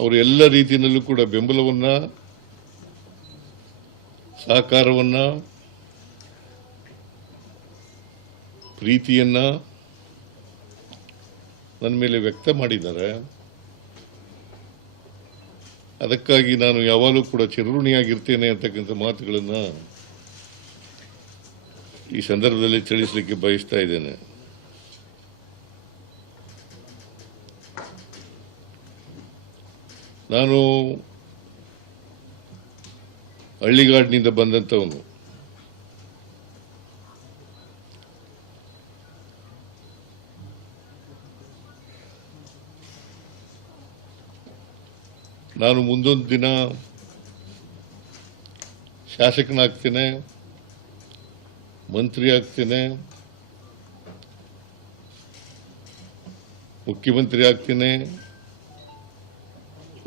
ಅವರು ಎಲ್ಲ ರೀತಿಯಲ್ಲೂ ಕೂಡ ಬೆಂಬಲವನ್ನ, ಸಹಕಾರವನ್ನ, ಪ್ರೀತಿಯನ್ನ ನನ್ನ ಮೇಲೆ ವ್ಯಕ್ತ ಮಾಡಿದ್ದಾರೆ. ಅದಕ್ಕಾಗಿ ನಾನು ಯಾವಾಗಲೂ ಕೂಡ ಚಿರಋಣಿಯಾಗಿರ್ತೇನೆ ಅಂತಕ್ಕಂಥ ಮಾತುಗಳನ್ನು ಈ ಸಂದರ್ಭದಲ್ಲಿ ತಿಳಿಸಲಿಕ್ಕೆ ಬಯಸ್ತಾ ಇದ್ದೇನೆ. ನಾನು ಹಳ್ಳಿಗಾಡಿನಿಂದ ಬಂದಂಥವನು. ನಾನು ಮುಂದೊಂದು ದಿನ ಶಾಸಕನಾಗ್ತೇನೆ, ಮಂತ್ರಿ ಆಗ್ತೇನೆ, ಮುಖ್ಯಮಂತ್ರಿ ಆಗ್ತೇನೆ,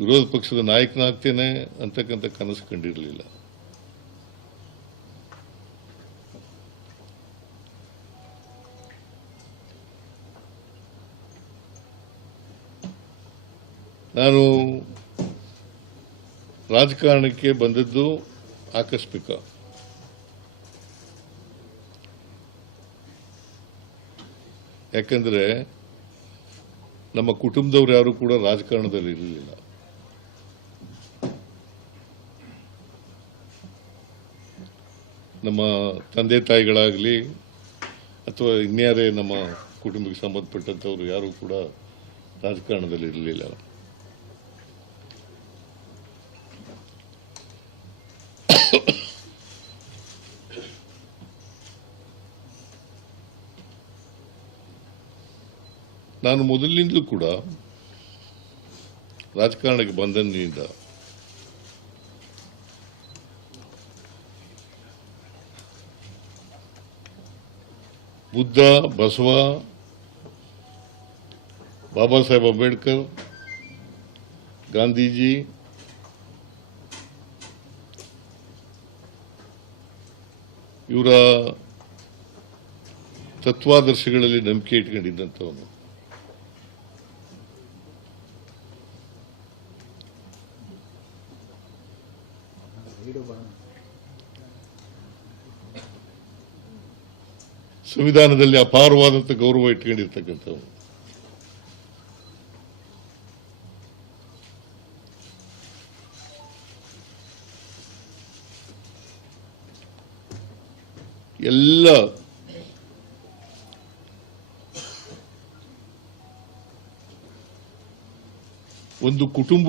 ವಿರೋಧ ಪಕ್ಷದ ನಾಯಕನಾಗ್ತೇನೆ ಅಂತಕ್ಕಂಥ ಕನಸು ಕಂಡಿರಲಿಲ್ಲ. ನಾನು ರಾಜಕಾರಣಕ್ಕೆ ಬಂದದ್ದು ಆಕಸ್ಮಿಕ. ಯಾಕಂದ್ರೆ ನಮ್ಮ ಕುಟುಂಬದವರು ಯಾರು ಕೂಡ ರಾಜಕಾರಣದಲ್ಲಿ ಇರಲಿಲ್ಲ. ನಮ್ಮ ತಂದೆ ತಾಯಿಗಳಾಗಲಿ ಅಥವಾ ಇನ್ಯಾರೇ ನಮ್ಮ ಕುಟುಂಬಕ್ಕೆ ಸಂಬಂಧಪಟ್ಟಂಥವ್ರು ಯಾರು ಕೂಡ ರಾಜಕಾರಣದಲ್ಲಿ ಇರಲಿಲ್ಲ. ನಾನು ಮೊದಲಿನಿಂದಲೂ ಕೂಡ ರಾಜಕಾರಣಕ್ಕೆ ಬಂದಂದಿನಿಂದ ಬುದ್ಧ, ಬಸವ, ಬಾಬಾ ಸಾಹೇಬ್ ಅಂಬೇಡ್ಕರ್, ಗಾಂಧೀಜಿ, ಇವರ ತತ್ವಾದರ್ಶಗಳಲ್ಲಿ ನಂಬಿಕೆ ಇಟ್ಕೊಂಡಿದ್ದಂಥವನು. ಸಂವಿಧಾನದಲ್ಲಿ ಅಪಾರವಾದಂಥ ಗೌರವ ಇಟ್ಕೊಂಡಿರ್ತಕ್ಕಂಥವನು. ಎಲ್ಲ ಒಂದು ಕುಟುಂಬ